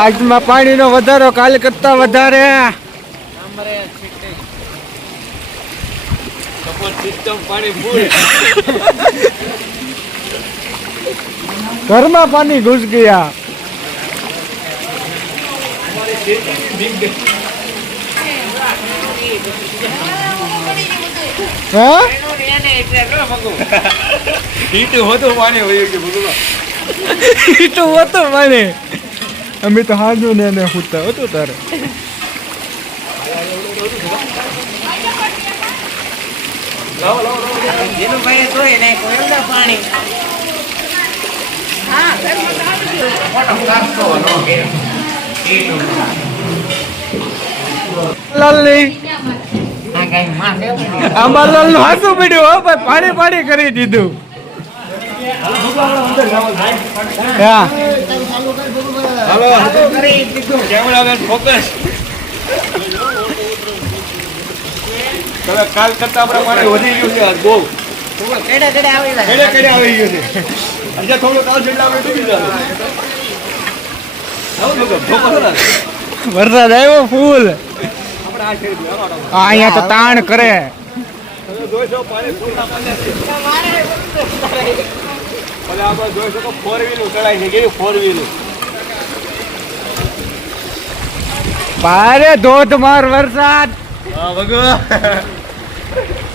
આજમાં પાણીનો વધારો કાલે કરતા વધારે. ઘરમાં પાણી ઘૂસ ગયા. અમે તો હાજુ ને પૂછતા હતું તારે. આંબાલાલ નું હાથું પડ્યું. પાણી પાણી કરી દીધું. કાલ કરતા આપણે પાણી વધી ગયું છે. બહુ કેડે આવી ગયું છે. હજી થોડું કાલ જેટલા આપણે ડૂબી જાય. વરસાદ આવ્યો ફૂલ. અહીંયા તો તાણ કરે. જોઈશો પાણી ફૂલ આપણે જોઈ શકો 4 વ્હીલ ચડાય છે. કેવી 4 વ્હીલ ભારે ધોધમાર વરસાદ.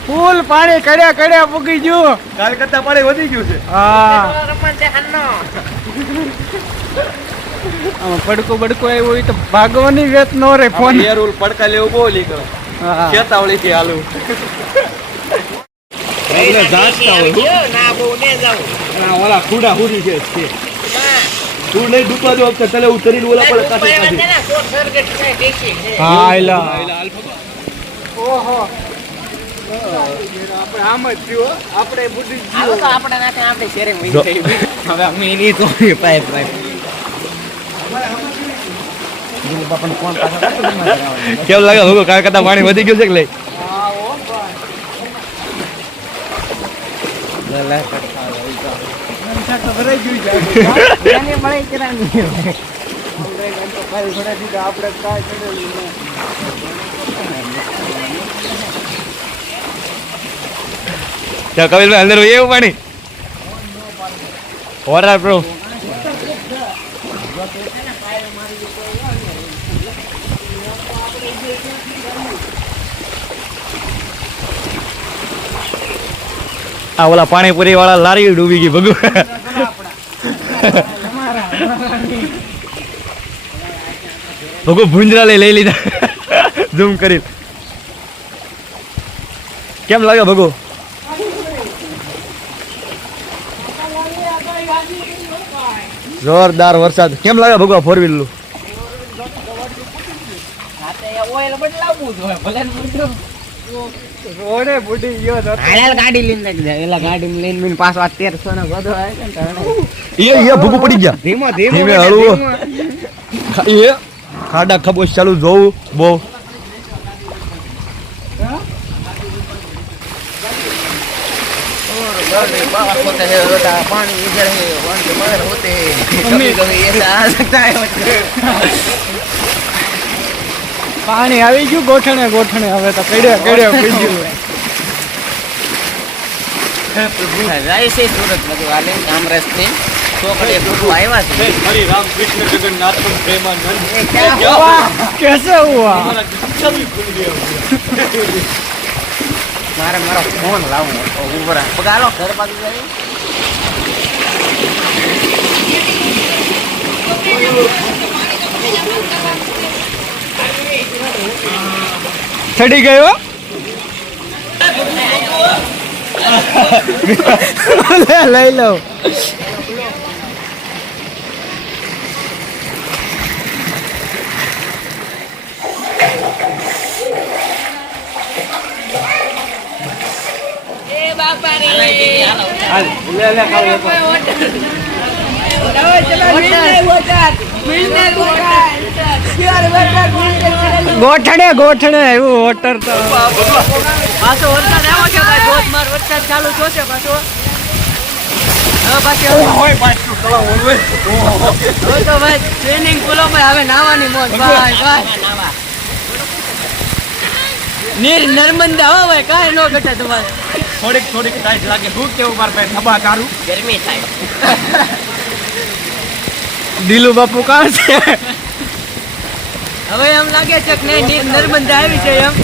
ફૂલ પાણી કડ્યા કડ્યા પૂગી ગયું. કાલ કરતા પાણી વધી ગયું છે. હા પડકો બડકો આવ્યો હોય તો ભાગવાની વેત નો રે. ફોન પડકા લેવું બહુ લીધો. ચેતાવળી થી હાલું. ઓલા ખુડા હુડી છે. તું નહીં ડૂબવા દો. તલે ઉતરીને ઓલા પર હા એલા. ઓહો આપણે આમ જ થયું. આપણે બુદ્ધિ આપણે શેરે હવે અમે એની તો પાઇપ કેવું લાગે? હું કાલ કરતા પાણી વધી ગયું છે કે લઈ? કપિલ અંદર એવું પાણી ઓરા પ્રો આ ઓલા પાણીપુરી વાળા લારી ડૂબી ગઈ. ભગુ ભગુ ભૂંજરા લઈ લીધા. ઝૂમ કરી. કેમ લાગે ભગુ? જોરદાર વરસાદ. કેમ લાગે ભગુ 4 વ્હીલ નું? રોડે બુડી ગયો તો ગાડી લઈને પાછો 1300 નો ગધો આવે છે. એ ભૂગુ પડી ગયા. ધીમે હળવું. એ ખાડા ખબોશ ચાલુ જોવું બહુ. પાણી આવી ગયું ગોઠણે ગોઠણે. હવે તો કડ્યા કડ્યા પડી ગયું. જાય છે સુરત બધું હાલે કામરેજ થી ચોકડી ફોટો આવ્યા છે. હરી રામ કૃષ્ણ જગન્નાથ પ્રેમાનંદ कैसे हुआ? મારો ફોન લાવો ઉપર પગાલો ઘર બાજુ જાય. ચડી ગયો. લઈ લો. ગોઠણે ગોઠણે એવું વોટર તો પાછો વરસાદ આવ્યો છે ભાઈ. ધોધમાર વરસાદ ચાલુ થયો છે પાછો. હવે પાછી હોય પાછું તળાવ હોય. ઓહો. હવે તો ભાઈ સ્વિમિંગ પુલોમાં હવે નાવાની મોજ ભાઈ ભાઈ નીર નર્મદા હો ભાઈ કાંઈ નો ઘટે તમારે થોડીક ટાઈટ લાગે. શું કેવું મારા ભાઈ ખભા તારું? ગરમી થાય દિલુ બાપુ કાં છે? હવે એમ લાગે છે કે નહીં નીર નર્મદા આવી છે એમ